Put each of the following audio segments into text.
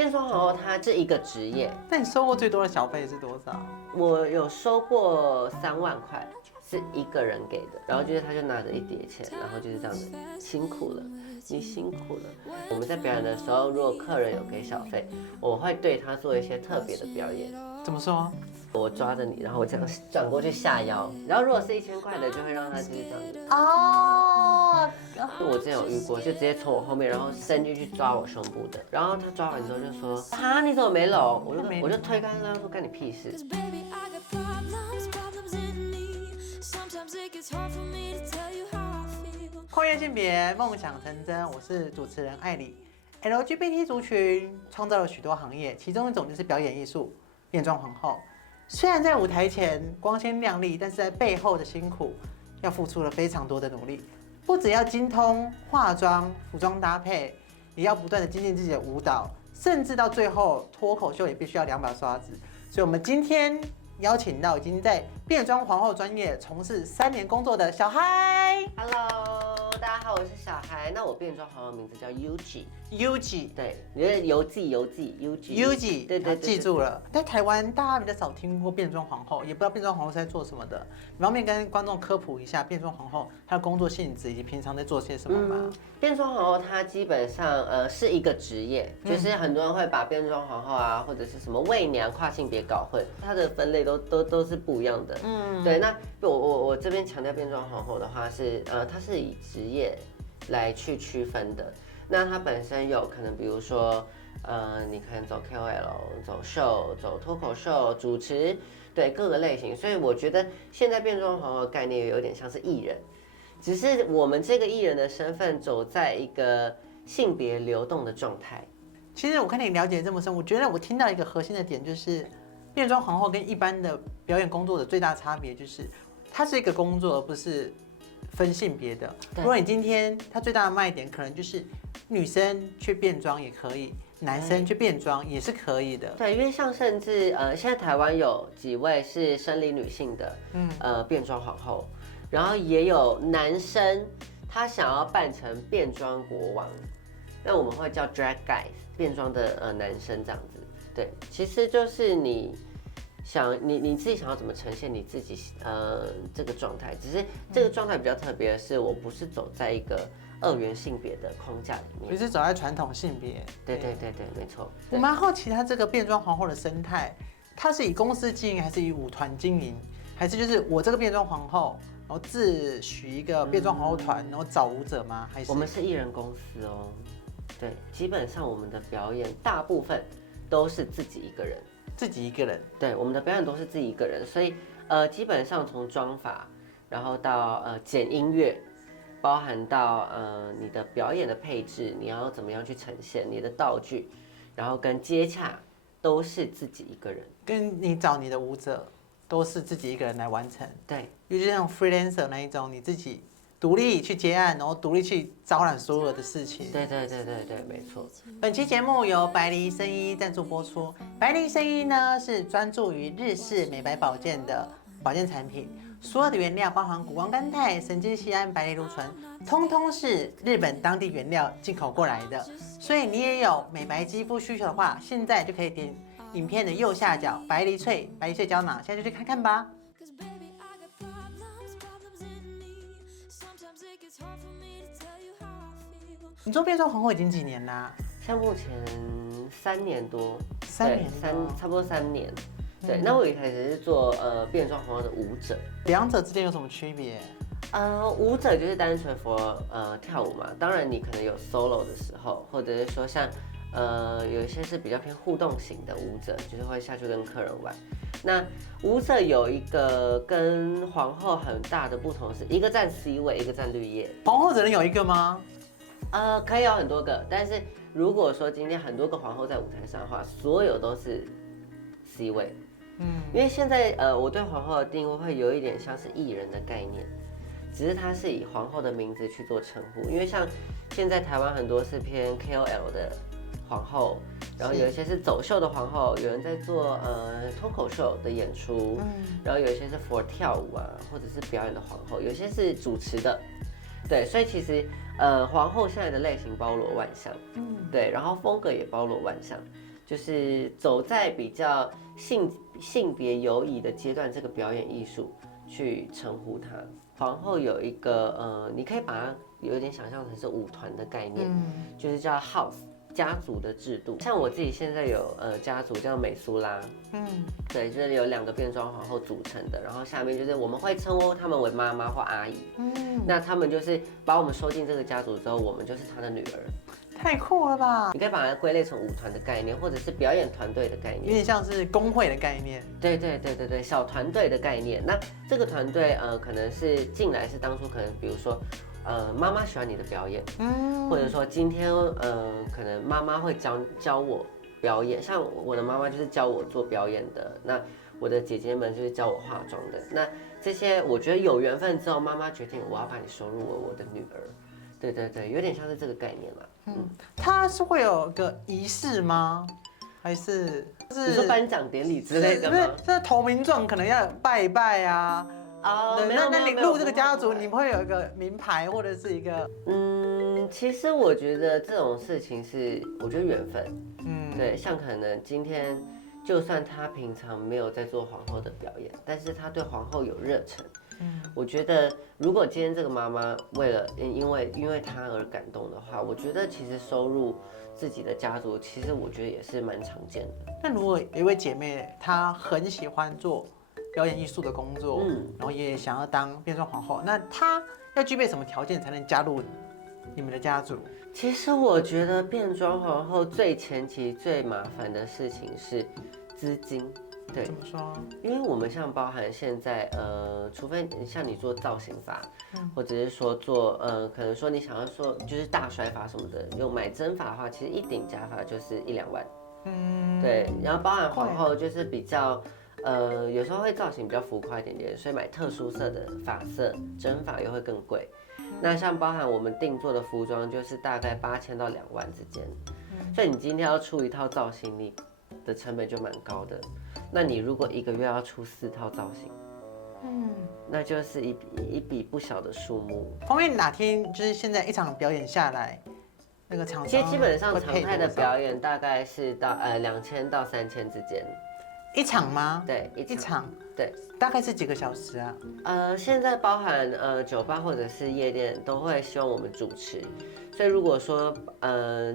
变装皇后它是一个职业。那你收过最多的小费是多少？我有收过3万块，是一个人给的，然后就是他就拿着一叠钱，然后就是这样子，辛苦了，你辛苦了。我们在表演的时候，如果客人有给小费，我会对他做一些特别的表演。怎么说？我抓着你，然后我这样转过去下腰，然后如果是1000块的，就会让他就是这样子。哦，我之前有遇过，就直接从我后面，然后伸进去抓我胸部的，然后他抓完之后就说：“啊，你怎么没搂？”我就推开他说：“干你屁事。”跨越性别，梦想成真。我是主持人艾里。LGBT 族群创造了许多行业，其中一种就是表演艺术，变装皇后。虽然在舞台前光鲜亮丽，但是在背后的辛苦，要付出了非常多的努力。不只要精通化妆、服装搭配，也要不断的精进自己的舞蹈，甚至到最后脱口秀也必须要2把刷子。所以，我们今天邀请到已经在变装皇后专业从事3年工作的小嗨。Hello， 大家好，我是小孩。那我变装皇后名字叫 Yuji。对，你的游记 Yuji。对，记住了。在台湾，大家比较少听过变装皇后，也不知道变装皇后是在做什么的。你方便跟观众科普一下变装皇后她的工作性质以及平常在做些什么吗？变装皇后它基本上是一个职业，就是很多人会把变装皇后啊，或者是什么媚娘、跨性别搞混，它的分类都是不一样的。对。那我这边强调变装皇后的话是它是以职业来去区分的。那它本身有可能，比如说，你可能走 KOL、走秀、走脱口秀、主持，对各个类型。所以我觉得现在变装皇后的概念有点像是艺人，只是我们这个艺人的身份走在一个性别流动的状态。其实我看你了解这么深，我觉得我听到一个核心的点就是，变装皇后跟一般的表演工作的最大差别就是，它是一个工作，而不是分性别的。如果你今天它最大的卖点可能就是女生去变装也可以，男生去变装也是可以的。对，因为像甚至现在台湾有几位是生理女性的变装皇后，然后也有男生他想要扮成变装国王，那我们会叫 drag guys 变装的男生这样子。对，其实就是你自己想要怎么呈现你自己这个状态，只是这个状态比较特别的是，我不是走在一个2元性别的框架里面，不是走在传统性别。对，没错。我蛮好奇它这个变装皇后的生态，它是以公司经营还是以舞团经营，还是就是我这个变装皇后，然后自诩一个变装皇后团，然后找舞者吗？还是我们是艺人公司哦。对，基本上我们的表演大部分都是自己一个人。对，我们的表演都是自己一个人，所以基本上从妆法，然后到剪音乐，包含到你的表演的配置，你要怎么样去呈现你的道具，然后跟接洽都是自己一个人。跟你找你的舞者都是自己一个人来完成。对，尤其是那种 freelancer 那一种，你自己独立去接案，然后独立去招揽所有的事情。对，没错。本期节目由白梨生医赞助播出。白梨生医呢是专注于日式美白保健的保健产品，所有的原料包含谷胱甘肽、神经酰胺、白藜芦醇，通通是日本当地原料进口过来的。所以你也有美白肌肤需求的话，现在就可以点影片的右下角白梨萃胶囊，现在就去看看吧。你做变装皇后已经几年啦？像目前3年多，3年差不多3年。对，那我一开始是做变装皇后的舞者，两者之间有什么区别？舞者就是单纯 for 跳舞嘛，当然你可能有 solo 的时候，或者是说像有一些是比较偏互动型的舞者，就是会下去跟客人玩。那舞者有一个跟皇后很大的不同是，一个站 C 位，一个站绿叶。皇后只能有一个吗？可以有很多个，但是如果说今天很多个皇后在舞台上的话，所有都是 C 位。因为现在我对皇后的定位会有一点像是艺人的概念，只是它是以皇后的名字去做称呼。因为像现在台湾很多是偏 KOL 的皇后，然后有一些是走秀的皇后，有人在做脱口秀的演出，然后有一些是 for 跳舞啊，或者是表演的皇后，有些是主持的。对，所以其实皇后现在的类型包罗万象，对，然后风格也包罗万象。就是走在比较性别游移的阶段，这个表演艺术去称呼它。皇后有一个你可以把它有点想象成是舞团的概念，就是叫 house 家族的制度。像我自己现在有家族叫美苏拉，对，就是有2个变装皇后组成的，然后下面就是我们会称呼他们为妈妈或阿姨，那他们就是把我们收进这个家族之后，我们就是她的女儿。太酷了吧！你可以把它归类成舞团的概念，或者是表演团队的概念，有点像是工会的概念。对，小团队的概念。那这个团队可能是进来是当初可能比如说妈妈喜欢你的表演，或者说今天可能妈妈会教我表演，像我的妈妈就是教我做表演的，那我的姐姐们就是教我化妆的。那这些我觉得有缘分之后，妈妈决定我要把你收入我的女儿。对，有点像是这个概念啦。它是会有个仪式吗？还是你说颁奖典礼之类的吗？不是，这投名状可能要拜一拜啊。对，那你入这个家族，你会有一个名牌或者是一个……其实我觉得这种事情是，我觉得缘分。对，像可能今天，就算他平常没有在做皇后的表演，但是他对皇后有热忱。我觉得如果今天这个妈妈为了因为她而感动的话，我觉得其实收入自己的家族，其实我觉得也是蛮常见的。那如果有一位姐妹，她很喜欢做表演艺术的工作，然后也想要当变装皇后，那她要具备什么条件才能加入你们的家族？其实我觉得变装皇后最前期最麻烦的事情是资金。对，怎么说？因为我们像包含现在除非像你做造型法，或者是说做可能说你想要说就是大甩发什么的，用买真发的话，其实一顶假发就是1-2万。对，然后包含皇后就是比较有时候会造型比较浮夸一点点，所以买特殊色的发色真发又会更贵。那像包含我们定做的服装，就是大概8000到2万之间。所以你今天要出一套造型，你的成本就蛮高的。那你如果1个月要出4套造型，那就是一笔不小的数目。方便哪天就是现在一场表演下来，那个厂商其实基本上常态的表演大概是到2000到3000之间。一场吗？对，一场。对，大概是几个小时啊？现在包含酒吧或者是夜店都会希望我们主持，所以如果说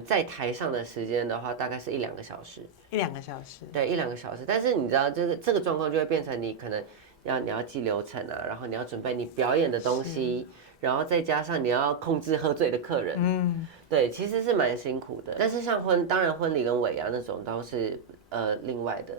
在台上的时间的话，大概是1-2个小时。1-2个小时。对，1-2个小时。但是你知道这个状况就会变成你可能你要记流程啊，然后你要准备你表演的东西，然后再加上你要控制喝醉的客人。对，其实是蛮辛苦的。但是像当然婚礼跟尾牙那种都是另外的。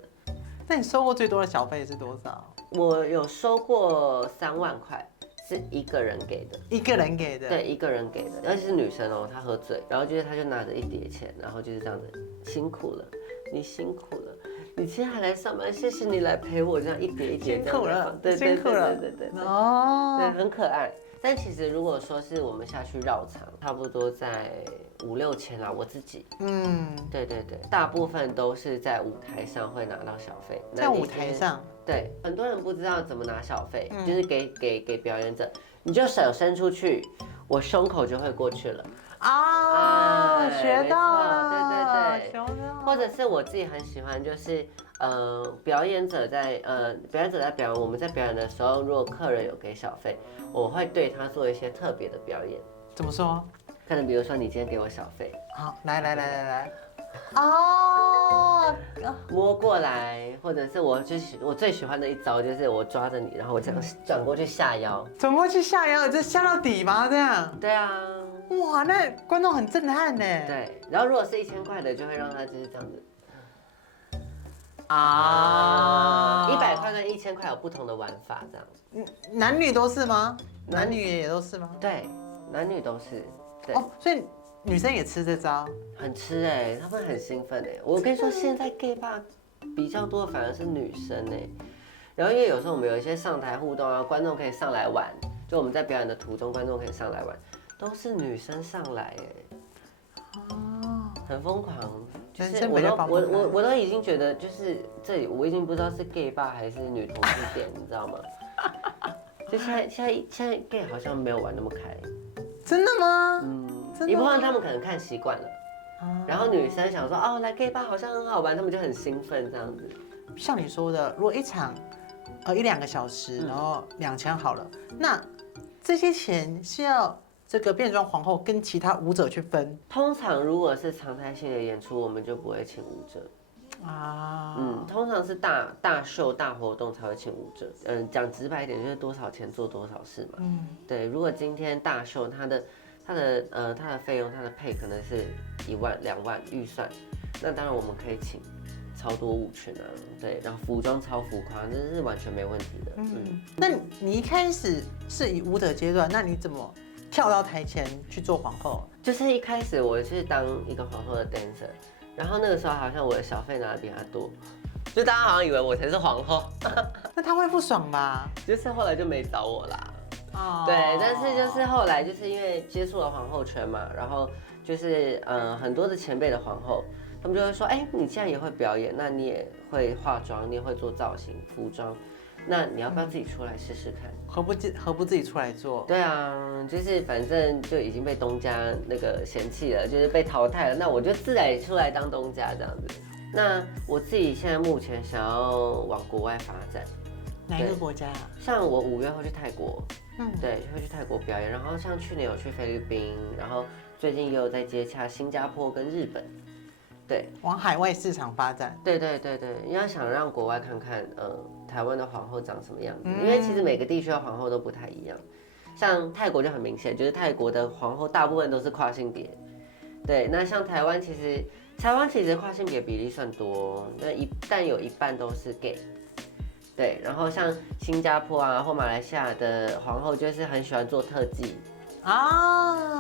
那你收过最多的小费是多少？我有收过3万块，是一个人给的。一个人给的？对，一个人给的，而且是女生哦，她喝醉，然后她就拿着一叠钱，然后就是这样子，辛苦了，你辛苦了，你今天还来上班，谢谢你来陪我，这样一叠一叠这样。辛苦了，对，哦，对，很可爱。但其实如果说是我们下去绕场，差不多在5-6千啦，我自己。对，大部分都是在舞台上会拿到小费。在舞台上？对，很多人不知道怎么拿小费，就是给表演者，你就手伸出去，我胸口就会过去了。学到了，对，或者是我自己很喜欢，就是表演者在表演，我们在表演的时候，如果客人有给小费，我会对他做一些特别的表演。怎么说？可能比如说你今天给我小费，好，来，摸过来，或者是我最喜欢的一招就是我抓着你，然后我这样转过去下腰。转过去下腰，这下到底吗？这样？对啊。哇，那观众很震撼呢。对，然后如果是1000块的，就会让他就是这样子。100块跟1000块有不同的玩法，这样。男女都是吗？男女也都是吗？对，男女都是。对。所以女生也吃这招？很吃哎，他们很兴奋哎。我跟你说，现在 gay bar 比较多的反而是女生哎。然后因为有时候我们有一些上台互动啊，观众可以上来玩，就我们在表演的途中，观众可以上来玩，都是女生上来哎。很疯狂。就是我都已经觉得，就是这里我已经不知道是 gay bar 还是女同志店，你知道吗？就现在 gay 好像没有玩那么开。真的吗？一部分他们可能看习惯了。然后女生想说哦来 K 吧好像很好玩，他们就很兴奋这样子。像你说的，如果一场1-2个小时，然后2000好了，那这些钱是要这个变装皇后跟其他舞者去分。通常如果是常态性的演出，我们就不会请舞者。通常是大秀、大活动才会请舞者。讲直白一点，就是多少钱做多少事嘛。对。如果今天大秀它的费用，它的配可能是1万、2万预算，那当然我们可以请超多舞群啊，对，然后服装超浮夸，这是完全没问题的。那你一开始是以舞者阶段，那你怎么跳到台前去做皇后？就是一开始我是当一个皇后的 dancer。然后那个时候好像我的小费拿的比他多，就大家好像以为我才是皇后。那他会不爽吧？就是后来就没找我啦。对，但是就是后来就是因为接触了皇后圈嘛，然后就是很多的前辈的皇后，他们就会说，哎，你既然也会表演，那你也会化妆，你也会做造型、服装，那你要不要自己出来试试看？何不自己出来做？对啊，就是反正就已经被东家那个嫌弃了，就是被淘汰了，那我就自然出来当东家这样子。那我自己现在目前想要往国外发展，哪一个国家啊？像我5月会去泰国，对，会去泰国表演，然后像去年有去菲律宾，然后最近也有在接洽新加坡跟日本。对，往海外市场发展。对，要想让国外看看，台湾的皇后长什么样子，因为其实每个地区的皇后都不太一样。像泰国就很明显，就是泰国的皇后大部分都是跨性别。对，那像台湾其实跨性别比例算多，但有一半都是 gay。对，然后像新加坡啊或马来西亚的皇后就是很喜欢做特技。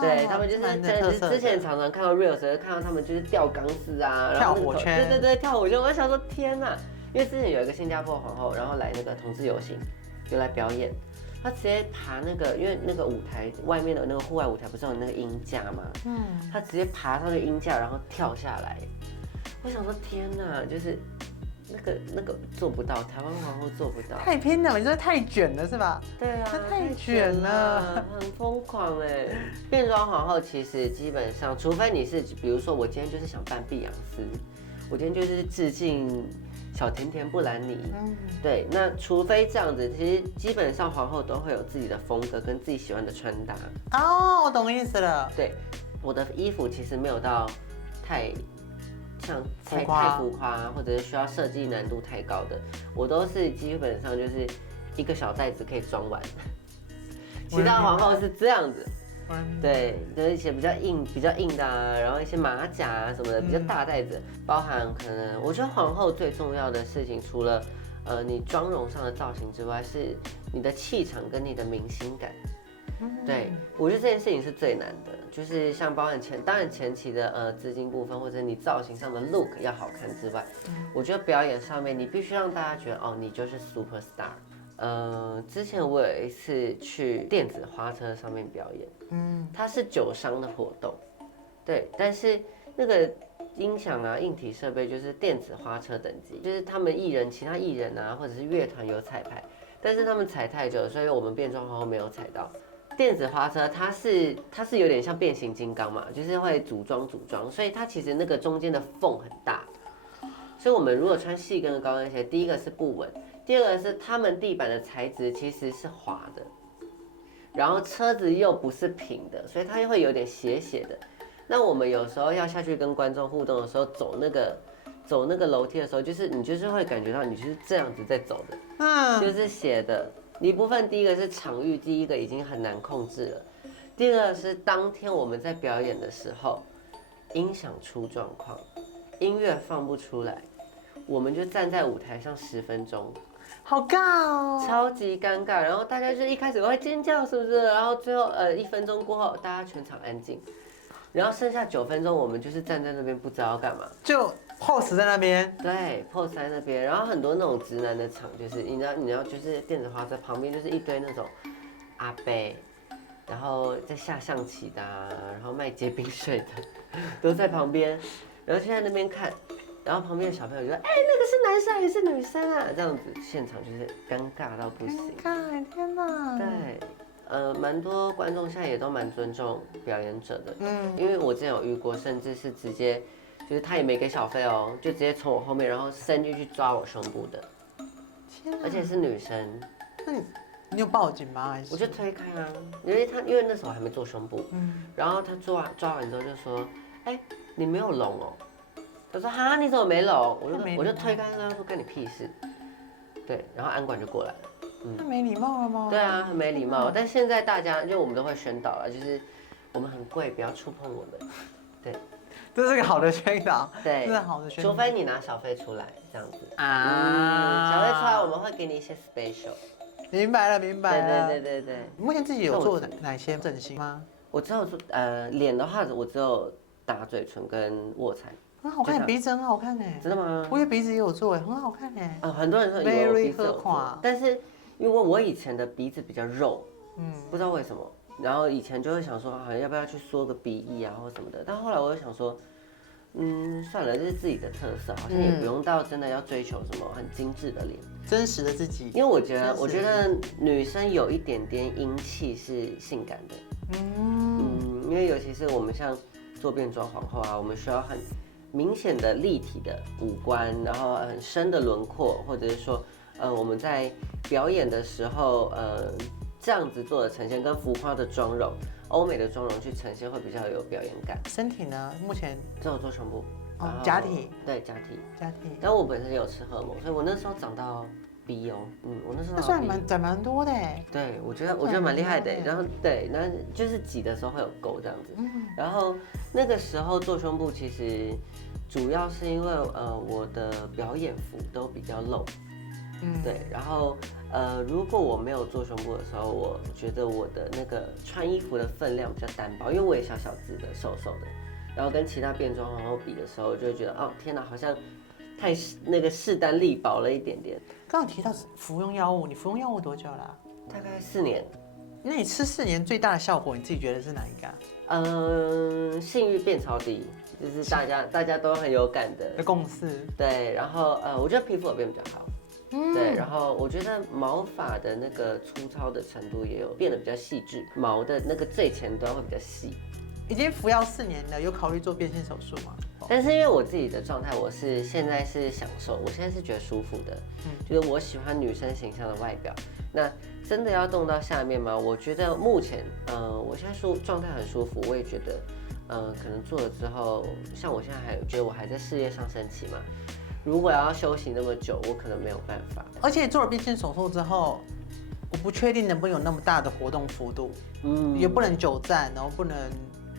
对他们就是之前常常看到 reels 看到他们就是吊钢丝啊，跳火圈，对，跳火圈。我想说天哪，因为之前有一个新加坡皇后，然后来那个同志游行，就来表演，她直接爬那个，因为那个舞台外面的那个户外舞台不是有那个鹰架吗？她直接爬上去鹰架，然后跳下来。我想说天哪，就是那个做不到，台湾皇后做不到，太偏了，你说太卷了是吧？对啊，太卷了，很疯狂哎。变装皇后其实基本上，除非你是，比如说我今天就是想扮碧昂斯，我今天就是致敬小甜甜布兰妮，对，那除非这样子，其实基本上皇后都会有自己的风格跟自己喜欢的穿搭。我懂意思了。对，我的衣服其实没有到太浮夸，或者是需要设计难度太高的，我都是基本上就是一个小袋子可以装完。其他皇后是这样子，对，就是一些比较硬的啊，然后一些马甲啊什么的比较大袋子，包含可能我觉得皇后最重要的事情，除了你妆容上的造型之外，是你的气场跟你的明星感。对，我觉得这件事情是最难的，就是像包含当然前期的资金部分，或者你造型上的 look 要好看之外，我觉得表演上面你必须让大家觉得哦，你就是 super star。之前我有一次去电子花车上面表演，它是酒商的活动，对，但是那个音响啊、硬体设备就是电子花车等级，就是他们其他艺人啊，或者是乐团有彩排，但是他们踩太久，所以我们变装皇后没有踩到。电子花车它是有点像变形金刚嘛，就是会组装，所以它其实那个中间的缝很大，所以我们如果穿细跟的高跟鞋，第一个是不稳，第二个是他们地板的材质其实是滑的，然后车子又不是平的，所以它又会有点斜的。那我们有时候要下去跟观众互动的时候，走那个楼梯的时候，你就是会感觉到你就是这样子在走的，就是斜的。一部分第一个是场域，第一个已经很难控制了，第二个是当天我们在表演的时候，音响出状况，音乐放不出来，我们就站在舞台上10分钟，好尬哦，超级尴尬。然后大家就一开始会尖叫，是不是？然后最后1分钟过后，大家全场安静，然后剩下9分钟，我们就是站在那边不知道要干嘛，就 pose 在那边，对 ，pose 在那边。然后很多那种直男的场，就是你知道，就是电子花车旁边就是一堆那种阿伯，然后在下象棋的、啊，然后卖结冰水的，都在旁边，然后就在那边看。然后旁边的小朋友就说：“哎、那个是男生还是女生啊？”这样子，现场就是尴尬到不行。尴尬，天哪！对，蛮多观众现在也都蛮尊重表演者的，因为我之前有遇过，甚至是直接就是他也没给小费哦，就直接从我后面然后伸进去抓我胸部的，而且是女生。那你有报警吗？还是我就推开啊，因为那时候还没做胸部，然后他抓完之后就说，哎，你没有隆哦。他说哈，你怎么没隆？我就推开他说干你屁事。对，然后安管就过来了。那没礼貌了吗？对啊，很没礼貌。但现在大家就我们都会宣导了，就是我们很贵，不要触碰我们。对，这是个好的宣导。对，这是好的宣导。除非你拿小费出来这样子啊，小费出来我们会给你一些 special。明白了，明白了。对。你目前自己有做哪些整形吗？我只有做脸的话，我只有打嘴唇跟卧蚕。很好看，鼻子很好看哎。真的吗？我也鼻子也有做哎，很好看哎。很多人说有鼻子有做，但是因为我以前的鼻子比较肉，不知道为什么，然后以前就会想说，好像要不要去缩个鼻翼啊或什么的，但后来我又想说，算了，这是自己的特色，好像也不用到真的要追求什么很精致的脸，真实的自己。因为我觉得女生有一点点英气是性感的，因为尤其是我们像做变装皇后啊，我们需要很明显的立体的五官，然后很深的轮廓，或者是说，我们在表演的时候，这样子做的呈现跟浮夸的妆容、欧美的妆容去呈现会比较有表演感。身体呢？目前只有做胸部，假体，对假体。但我本身也有吃荷尔蒙，所以我那时候长到 B 哦，我那时候那算长蛮多的哎。对，我觉得蛮厉害的。然后对，那就是挤的时候会有沟这样子。然后那个时候做胸部其实主要是因为我的表演服都比较露，对。然后如果我没有做胸部的时候，我觉得我的那个穿衣服的分量比较单薄，因为我也小小只的、瘦瘦的，然后跟其他变装皇后比的时候，就会觉得哦天哪，好像太那个势单力薄了一点点。刚刚提到服用药物，你服用药物多久了？大概4年。那你吃4年最大的效果，你自己觉得是哪一个？性欲变超低，就是大家都很有感的共识。对，然后我觉得皮肤有变比较好。对，然后我觉得毛发的那个粗糙的程度也有变得比较细致，毛的那个最前端会比较细。已经服药4年了，有考虑做变性手术吗？但是因为我自己的状态，我是现在是享受，我现在是觉得舒服的，就是我喜欢女生形象的外表。那真的要动到下面吗？我觉得目前，我现在状态很舒服，我也觉得，可能做了之后，像我现在觉得我还在事业上升期嘛，如果要休息那么久，我可能没有办法。而且做了变性手术之后，我不确定能不能有那么大的活动幅度，也不能久站，然后不能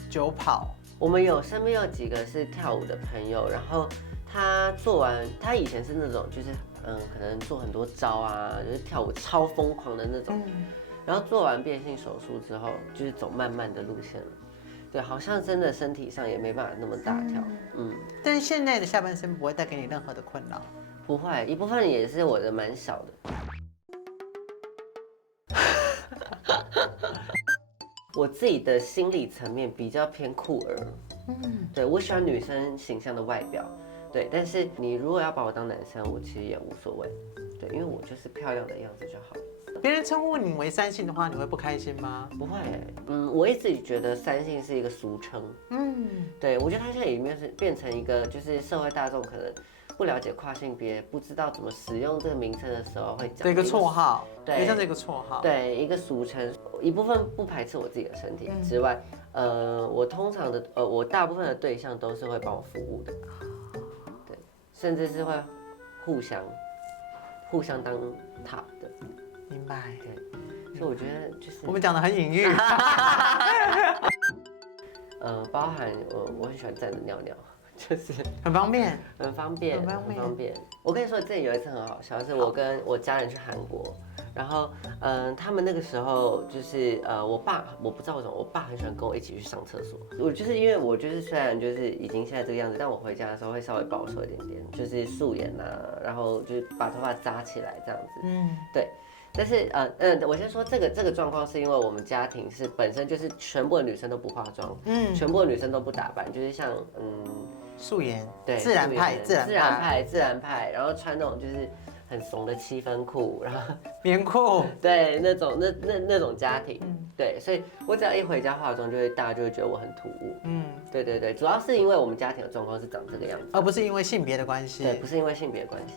久跑。我们身边有几个是跳舞的朋友，然后他做完，他以前是那种就是可能做很多招啊，就是跳舞超疯狂的那种，然后做完变性手术之后，就是走慢慢的路线了。对，好像真的身体上也没办法那么大跳。但是现在的下半身不会带给你任何的困扰。不会，一部分也是我的蛮小的。我自己的心理层面比较偏酷儿，对，我喜欢女生形象的外表，对，但是你如果要把我当男生，我其实也无所谓，对，因为我就是漂亮的样子就好了。别人称呼你为3性的话，你会不开心吗？不会，我一直觉得3性是一个俗称，对，我觉得它现在里面是变成一个，就是社会大众可能不了解跨性别，不知道怎么使用这个名称的时候会讲的一个绰号，对，像这个绰号，对，一个俗称。一部分不排斥我自己的身体之外，我通常的我大部分的对象都是会帮我服务的，对，甚至是会互相当塔的。明白。对，所以我觉得就是我们讲的很隐喻。包含我很喜欢站着尿尿。就是很方便，很方便。我跟你说，之前有一次很好笑，是我跟我家人去韩国，然后他们那个时候就是我爸，我不知道为什么，我爸很喜欢跟我一起去上厕所。我就是因为我就是虽然就是已经现在这个样子，但我回家的时候会稍微保守一点点，就是素颜啊，然后就是把头发扎起来这样子。对。但是我先说这个状况是因为我们家庭是本身就是全部的女生都不化妆，全部的女生都不打扮，就是像素颜，对，自然派，然后穿那种就是很怂的七分裤，然后棉裤，对那种家庭，对，所以我只要一回家化妆，大家就会觉得我很突兀。对对对，主要是因为我们家庭的状况是长这个样子，而不是因为性别的关系。对，不是因为性别的关系，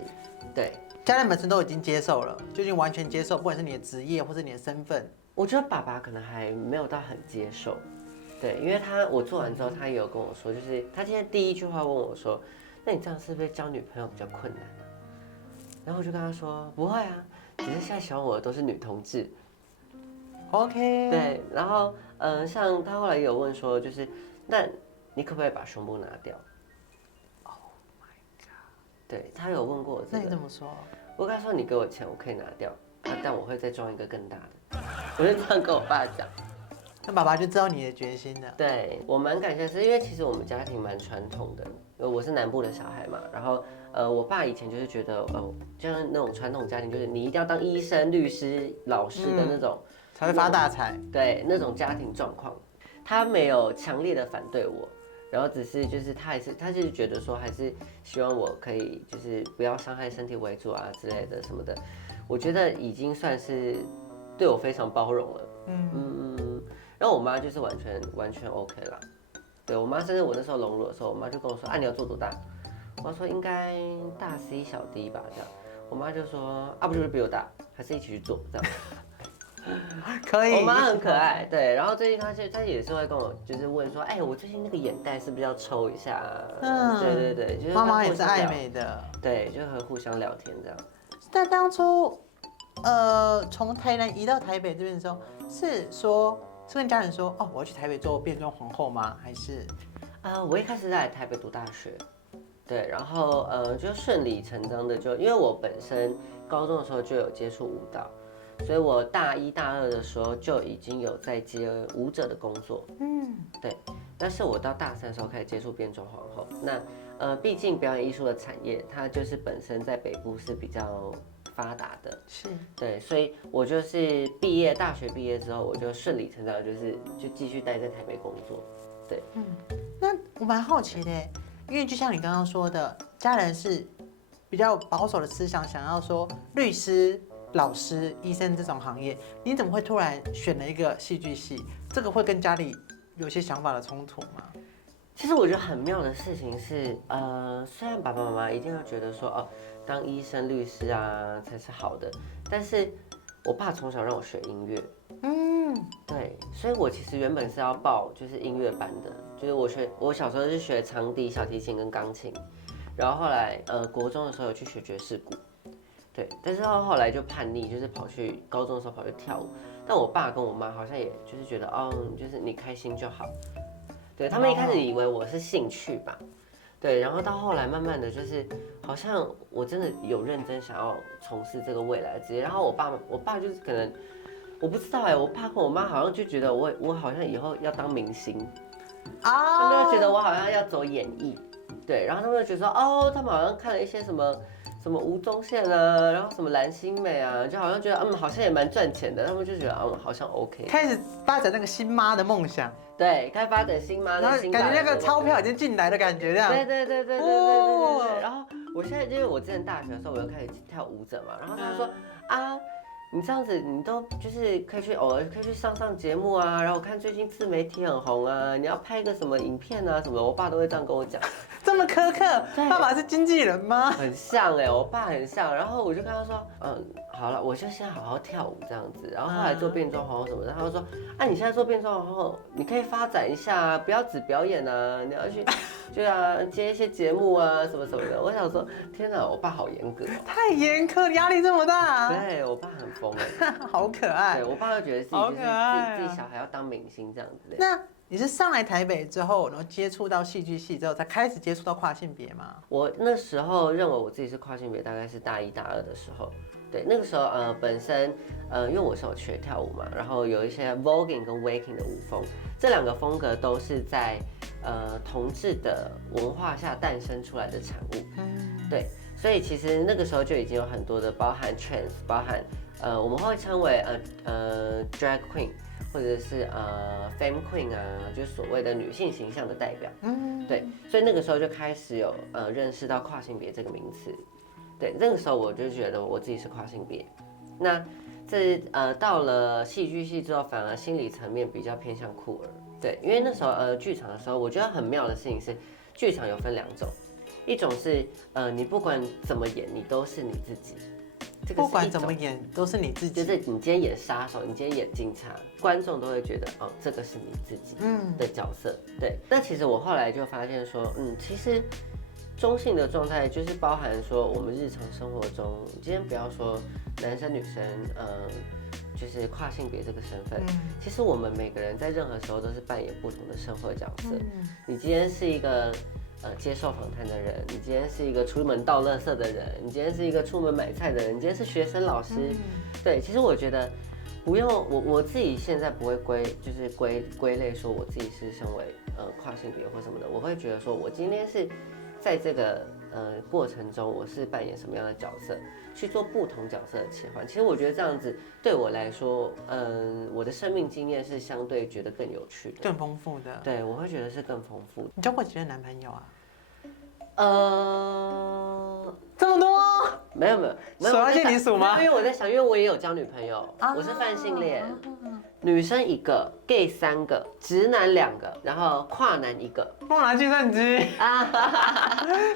对。家人本身都已经接受了，就已经完全接受，不管是你的职业或是你的身份。我觉得爸爸可能还没有到很接受，对，因为我做完之后，他也有跟我说，就是他今天第一句话问我说：“那你这样是不是交女朋友比较困难啊？”然后我就跟他说：“不会啊，只是现在喜欢我的都是女同志。” OK。对，然后像他后来也有问说，就是那你可不可以把胸部拿掉？ Oh my god。对，他有问过我这个。那你怎么说？我跟他说：“你给我钱，我可以拿掉，但我会再装一个更大的。”我就这样跟我爸讲。那爸爸就知道你的决心了。对，我蛮感谢，是因为其实我们家庭蛮传统的，因为我是南部的小孩嘛，然后我爸以前就是觉得就像那种传统家庭，就是你一定要当医生、律师、老师的那种，才会发大财。对，那种家庭状况，他没有强烈的反对我，然后只是就是他就是觉得说还是希望我可以就是不要伤害身体为主啊之类的什么的，我觉得已经算是对我非常包容了。然后我妈就是完全 OK 啦。对，我妈生日我那时候隆乳的时候，我妈就跟我说：“啊，你要做多大？”我说：“应该大 C 小 D 吧。”这样，我妈就说：“啊，不就是比我大，还是一起去做这样。”可以。我妈很可爱，对。然后最近她也是会跟我就是问说：“哎，我最近那个眼袋是不是要抽一下？”对对对，就是妈妈也是爱美的。对，就会互相聊天这样。但当初从台南移到台北这边的时候，是跟家人说哦，我要去台北做变装皇后吗？还是？我一开始在台北读大学，对，然后就顺理成章的因为我本身高中的时候就有接触舞蹈，所以我大一大二的时候就已经有在接舞者的工作，对。但是我到大三的时候开始接触变装皇后，那毕竟表演艺术的产业，它就是本身在北部是比较发达的，是对，所以我就是大学毕业之后，我就顺理成章就继续待在台北工作，对，那我蛮好奇的，因为就像你刚刚说的，家人是比较保守的思想，想要说律师、老师、医生这种行业，你怎么会突然选了一个戏剧系？这个会跟家里有些想法的冲突吗？其实我觉得很妙的事情是，虽然爸爸妈妈一定要觉得说，哦，当医生、律师啊才是好的，但是我爸从小让我学音乐，对，所以我其实原本是要报就是音乐班的，就是我小时候是学长笛、小提琴跟钢琴，然后后来国中的时候有去学爵士鼓，对，但是后来就叛逆，就是高中的时候跑去跳舞，但我爸跟我妈好像也就是觉得，就是你开心就好。对，他们一开始以为我是兴趣吧，对，然后到后来慢慢的就是好像我真的有认真想要从事这个未来的职业，然后我爸就是可能我不知道我爸跟我妈好像就觉得我好像以后要当明星，他们就觉得我好像要走演艺，对，然后他们就觉得说他们好像看了一些什么吴宗宪啊，然后什么蓝心湄啊，就好像觉得好像也蛮赚钱的，他们就觉得好像 OK， 开始发展那个新妈的梦想，对，开始发展新妈的，然后感觉那个钞票已经进来的感觉，这样。对。然后我现在因为我之前大学的时候，我又开始跳舞者嘛，然后他说你这样子，你都就是偶尔可以去上节目啊，然后我看最近自媒体很红啊，你要拍个什么影片啊什么的，我爸都会这样跟我讲。这么苛刻，爸爸是经纪人吗？很像我爸很像。然后我就跟他说，好了，我就先好好跳舞这样子。然后后来做变装皇后什么的，他就说，你现在做变装皇后，你可以发展一下啊，不要只表演啊，你要去接一些节目啊什么什么的。我想说，天哪，我爸好严格，太严苛，压力这么大。对我爸很疯好可爱。对我爸就觉得自己就是自己小孩要当明星这样子。那你是上来台北之后，然后接触到戏剧系之后，才开始接触到跨性别吗？我那时候认为我自己是跨性别，大概是大一大二的时候。对，那个时候本身因为我是有学跳舞嘛，然后有一些 voguing 跟 waking 的舞风，这两个风格都是在同志的文化下诞生出来的产物。对，所以其实那个时候就已经有很多的包含 trans， 包含我们会称为drag queen。或者是femme queen 啊，就是所谓的女性形象的代表。对，所以那个时候就开始有认识到跨性别这个名词。对，那个时候我就觉得我自己是跨性别。那到了戏剧系之后，反而心理层面比较偏向酷儿。对，因为那时候剧场的时候，我觉得很妙的事情是，剧场有分两种，一种是你不管怎么演，你都是你自己。不管怎么演都是你自己，就是你今天演杀手，你今天演警察，观众都会觉得哦，这个是你自己的角色。对，那其实我后来就发现说，其实中性的状态就是包含说我们日常生活中，今天不要说男生女生，就是跨性别这个身份，其实我们每个人在任何时候都是扮演不同的生活角色。你今天是一个接受访谈的人，你今天是一个出门倒垃圾的人，你今天是一个出门买菜的人，你今天是学生老师。对，其实我觉得不用我自己现在不会归类说我自己是身为跨性别或什么的，我会觉得说我今天是在这个过程中我是扮演什么样的角色，去做不同角色的切换。其实我觉得这样子对我来说，我的生命经验是相对觉得更有趣的、更丰富的。对，我会觉得是更丰富的。你交过几任男朋友啊？这么多？没有，数要借你数吗？因为我在想，因为我也有交女朋友，我是泛性恋，女生1个 ，gay 3个，直男2个，然后跨男1个。忘拿计算机啊，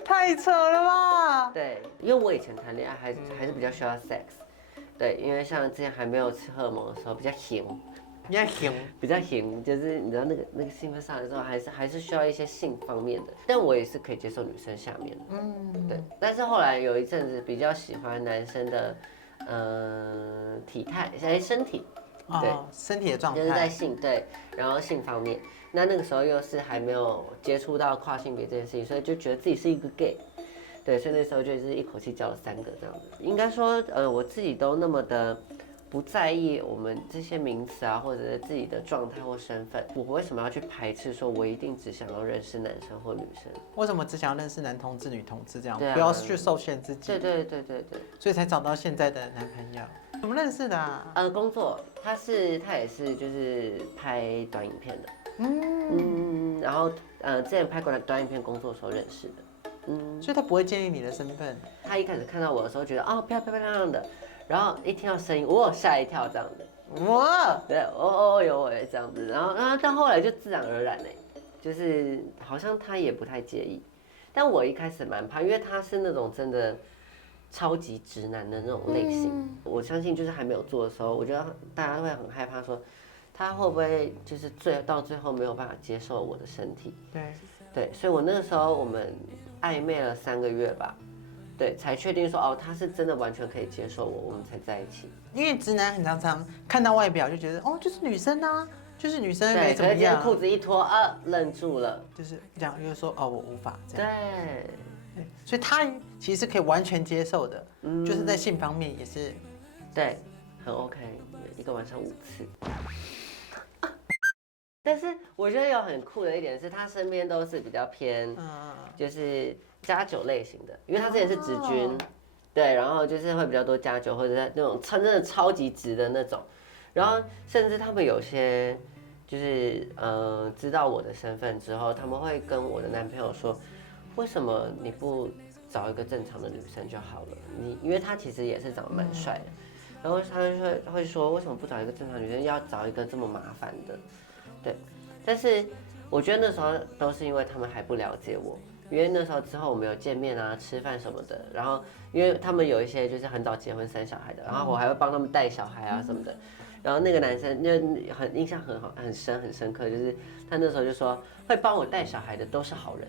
太扯了吧？对，因为我以前谈恋爱还是比较需要 sex， 对，因为像之前还没有吃荷尔蒙的时候比较闲。比较闲，就是你知道那个兴奋上来之后，还是需要一些性方面的，但我也是可以接受女生下面的，对。但是后来有一阵子比较喜欢男生的，体态，身体，对，身体的状态，就是在性对，然后性方面，那个时候又是还没有接触到跨性别这件事情，所以就觉得自己是一个 gay， 对，所以那时候就是一口气交了3个这样子。应该说，我自己都那么的。不在意我们这些名词啊，或者是自己的状态或身份，我为什么要去排斥说，我一定只想要认识男生或女生？为什么只想要认识男同志、女同志这样？对啊，不要去受限自己。对，所以才找到现在的男朋友。怎么认识的啊？工作，他也是就是拍短影片的，然后之前拍过短影片工作的时候认识的，所以他不会建议你的身份。他一开始看到我的时候觉得漂亮的。然后一听到声音，我吓一跳这样的，哇，对，有这样子，然后到后来就自然而然就是好像他也不太介意，但我一开始蛮怕，因为他是那种真的超级直男的那种类型，我相信就是还没有做的时候，我觉得大家会很害怕说，他会不会就是到最后没有办法接受我的身体，对，所以我那个时候我们暧昧了3个月吧。对，才确定说他是真的完全可以接受我们才在一起。因为直男很常看到外表就觉得就是女生啊，就是女生没怎么样。对，裤子一脱愣住了，就是这样，就是说我无法这样。对，所以他其实是可以完全接受的，就是在性方面也是，对，很 OK， 一个晚上5次。但是我觉得有很酷的一点是，他身边都是比较偏，就是加酒类型的，因为他之前是直军，对，然后就是会比较多加酒或者那种真的超级直的那种，然后甚至他们有些就是知道我的身份之后，他们会跟我的男朋友说，为什么你不找一个正常的女生就好了？因为他其实也是长得蛮帅的，然后他就会说，为什么不找一个正常女生，要找一个这么麻烦的？对，但是我觉得那时候都是因为他们还不了解我，因为那时候之后我们有见面啊、吃饭什么的，然后因为他们有一些就是很早结婚生小孩的，然后我还会帮他们带小孩啊什么的，然后那个男生就印象很好、很深刻，就是他那时候就说会帮我带小孩的都是好人，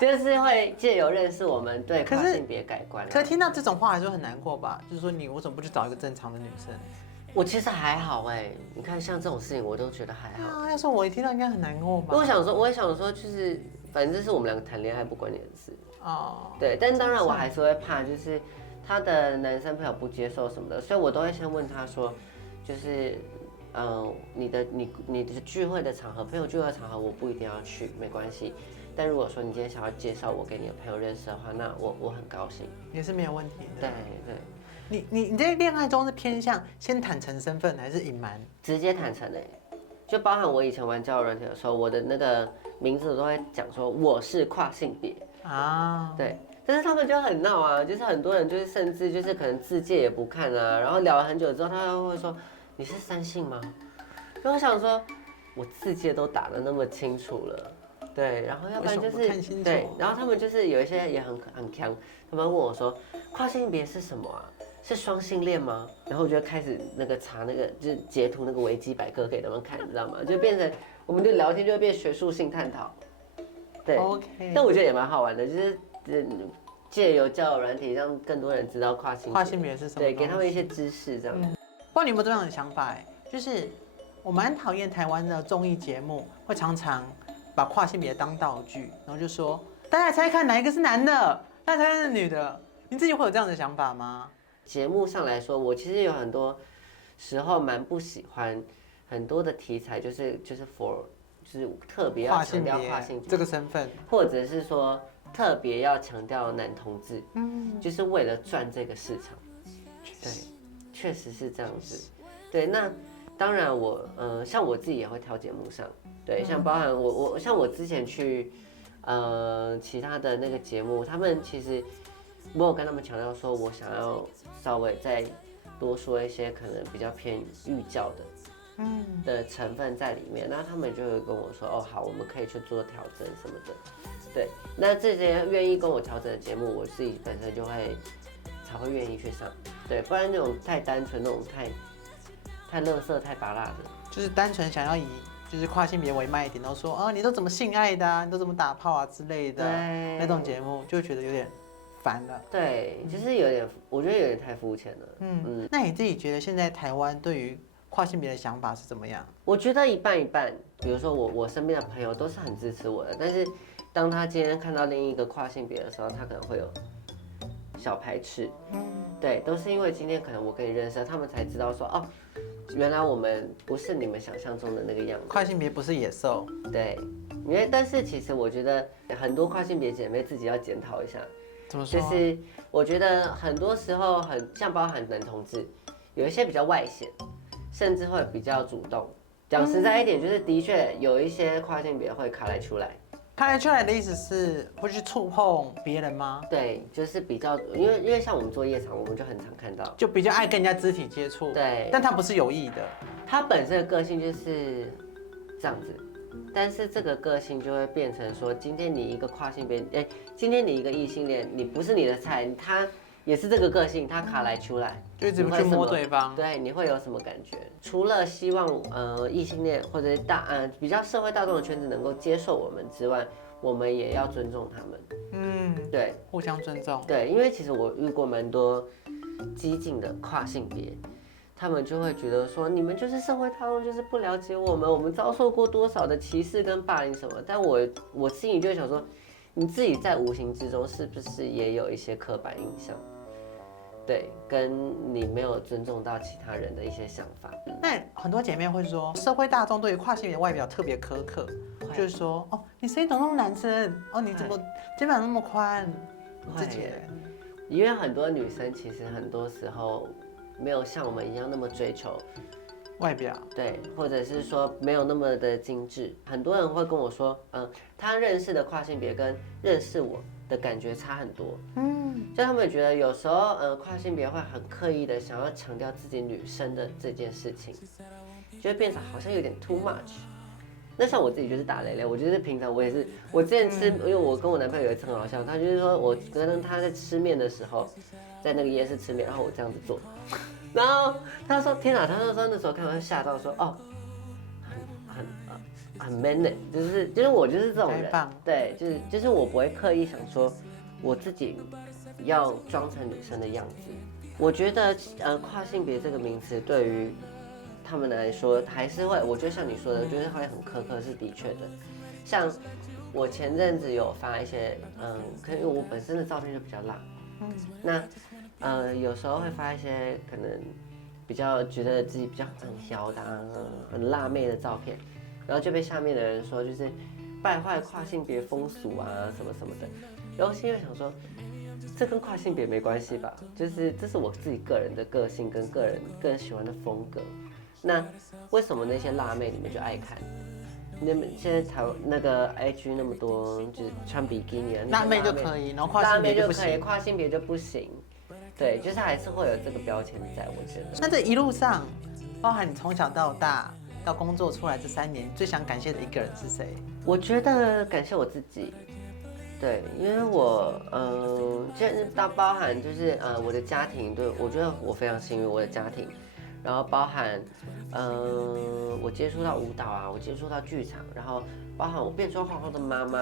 就是会借由认识我们对跨性别改观。可是听到这种话还是很难过吧？就是说你为什么不去找一个正常的女生？我其实还好你看像这种事情我都觉得还好。要是我一听到应该很难过吧？我也想说，就是反正这是我们2个谈恋爱，不关你的事。对，但当然我还是会怕，就是他的男生朋友不接受什么的，所以我都会先问他说，就是你的聚会的场合，朋友聚会的场合我不一定要去，没关系。但如果说你今天想要介绍我给你的朋友认识的话，那我很高兴，也是没有问题的。对。你在恋爱中是偏向先坦诚身份还是隐瞒？直接坦诚就包含我以前玩交友软体的时候，我的那个名字我都会讲说我是跨性别啊。对，但是他们就很闹啊，就是很多人就是甚至就是可能自介也不看啊，然后聊了很久之后，他会说你是三性吗？然后我想说，我自介都打得那么清楚了，对，然后要不然就是对，然后他们就是有一些也很强，他们问我说跨性别是什么啊？是双性恋吗？然后我就开始那个查那个就是截图那个维基百科给他们看，你知道吗？就变成我们就聊天就会变学术性探讨，对 ，OK。但我觉得也蛮好玩的，就是借由交友软体让更多人知道跨性别是什么，对，给他们一些知识这样。不知道你有没有这样的想法？就是我蛮讨厌台湾的综艺节目会常常把跨性别当道具，然后就说大家猜看哪一个是男的，大家猜看是女的。你自己会有这样的想法吗？节目上来说，我其实有很多时候蛮不喜欢很多的题材，就是就是特别要强调跨性别这个身份，或者是说特别要强调男同志，就是为了赚这个市场。对，确实是这样子。对，那当然像我自己也会挑节目上，对，像包含像我之前去其他的那个节目，他们其实我有跟他们强调说，我想要稍微再多说一些可能比较偏寓教的成分在里面，那他们就会跟我说，哦，好，我们可以去做调整什么的。对，那这些愿意跟我调整的节目，我自己本身才会愿意去上。对，不然那种太单纯，那种太垃圾、太拔辣的，就是单纯想要以就是跨性别为卖点，都说你都怎么性爱的啊，你都怎么打炮啊之类的那种节目，就会觉得有点烦了。对，就是有点，我觉得有点太肤浅了。那你自己觉得现在台湾对于跨性别的想法是怎么样？我觉得一半一半。比如说我身边的朋友都是很支持我的，但是当他今天看到另一个跨性别的时候，他可能会有小排斥。对，都是因为今天可能我跟你认识，他们才知道说，哦，原来我们不是你们想象中的那个样子。跨性别不是野兽。对，但是其实我觉得很多跨性别姐妹自己要检讨一下。怎么说？就是我觉得很多时候像包含男同志，有一些比较外显，甚至会比较主动。讲实在一点，就是的确有一些跨性别会卡来出来。卡来出来的意思是会去触碰别人吗？对，就是比较，因为像我们做夜场，我们就很常看到，就比较爱跟人家肢体接触。对，但他不是有意的，他本身的个性就是这样子。但是这个个性就会变成说，今天你一个跨性别，今天你一个异性恋，你不是你的菜，他也是这个个性，他卡来出来，就一直去摸对方。对，你会有什么感觉？除了希望异性恋或者比较社会大众的圈子能够接受我们之外，我们也要尊重他们。对，互相尊重。对，因为其实我遇过蛮多激进的跨性别。他们就会觉得说，你们就是社会大众，就是不了解我们遭受过多少的歧视跟霸凌什么。但我心里就会想说，你自己在无形之中是不是也有一些刻板印象？对，跟你没有尊重到其他人的一些想法。那很多姐妹会说，社会大众对于跨性别外表特别苛刻，就是说，你声音怎么那么男生？你怎么肩膀那么宽？自己，因为很多女生其实很多时候没有像我们一样那么追求外表，对，或者是说没有那么的精致。很多人会跟我说，他认识的跨性别跟认识我的感觉差很多。就他们觉得有时候，跨性别会很刻意的想要强调自己女生的这件事情，就会变成好像有点 too much。那像我自己就是打雷雷，我觉得平常我也是，我之前吃，因为我跟我男朋友有一次很好笑，他就是说我跟他在吃面的时候，在那个夜市吃面，然后我这样子做，然后他说天哪，他说那时候看到吓到说很 man 的，就是我就是这种人，对，就是我不会刻意想说我自己要装成女生的样子。我觉得跨性别这个名词对于他们来说还是会，我觉得像你说的，就是会很苛刻，是的确的。像我前阵子有发一些，可能因为我本身的照片就比较辣，那有时候会发一些可能比较觉得自己比较很挑的、很辣妹的照片，然后就被下面的人说就是败坏跨性别风俗啊什么什么的。然后心里想说，这跟跨性别没关系吧？就是这是我自己个人的个性跟个人喜欢的风格。那为什么那些辣妹你们就爱看？你们现在那个 IG 那么多，就是穿比基尼啊，辣妹就可以，然后跨辣性别妹就可以，就不行。跨性别就不行。对，就是还是会有这个标签在，我觉得。那这一路上，包含你从小到大到工作出来这3年，最想感谢的一个人是谁？我觉得感谢我自己，对，因为我就是包含就是我的家庭，对我觉得我非常幸运，我的家庭，然后包含我接触到舞蹈啊，我接触到剧场，然后包含我变装皇后的妈妈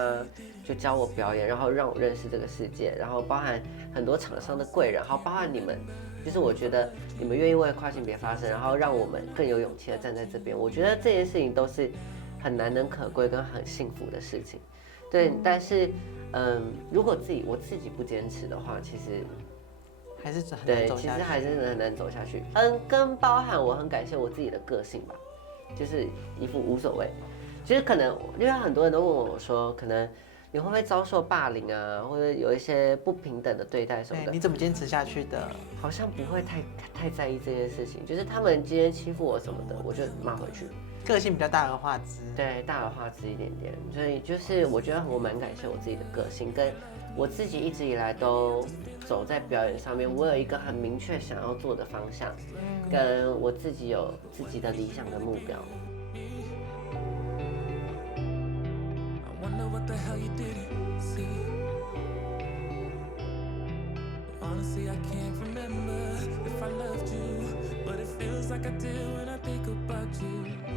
就教我表演，然后让我认识这个世界，然后包含很多厂商的贵人，然后包含你们，就是我觉得你们愿意为跨性别发声，然后让我们更有勇气的站在这边，我觉得这件事情都是很难能可贵跟很幸福的事情，对，但是如果我自己不坚持的话，其实。还是很难对，走下去。其实还是很难走下去。跟包含我很感谢我自己的个性吧，就是一副无所谓。其实可能因为很多人都问我说，可能你会不会遭受霸凌啊，或者有一些不平等的对待什么的？你怎么坚持下去的？好像不会太在意这件事情，就是他们今天欺负我什么的，我就骂回去。个性比较大而化之。对，大而化之一点点。所以就是我觉得我蛮感谢我自己的个性跟。我自己一直以来都走在表演上面，我有一个很明确想要做的方向，跟我自己有自己的理想的目标。Honestly, I can't remember if I loved you, but it feels like I do when I think about you.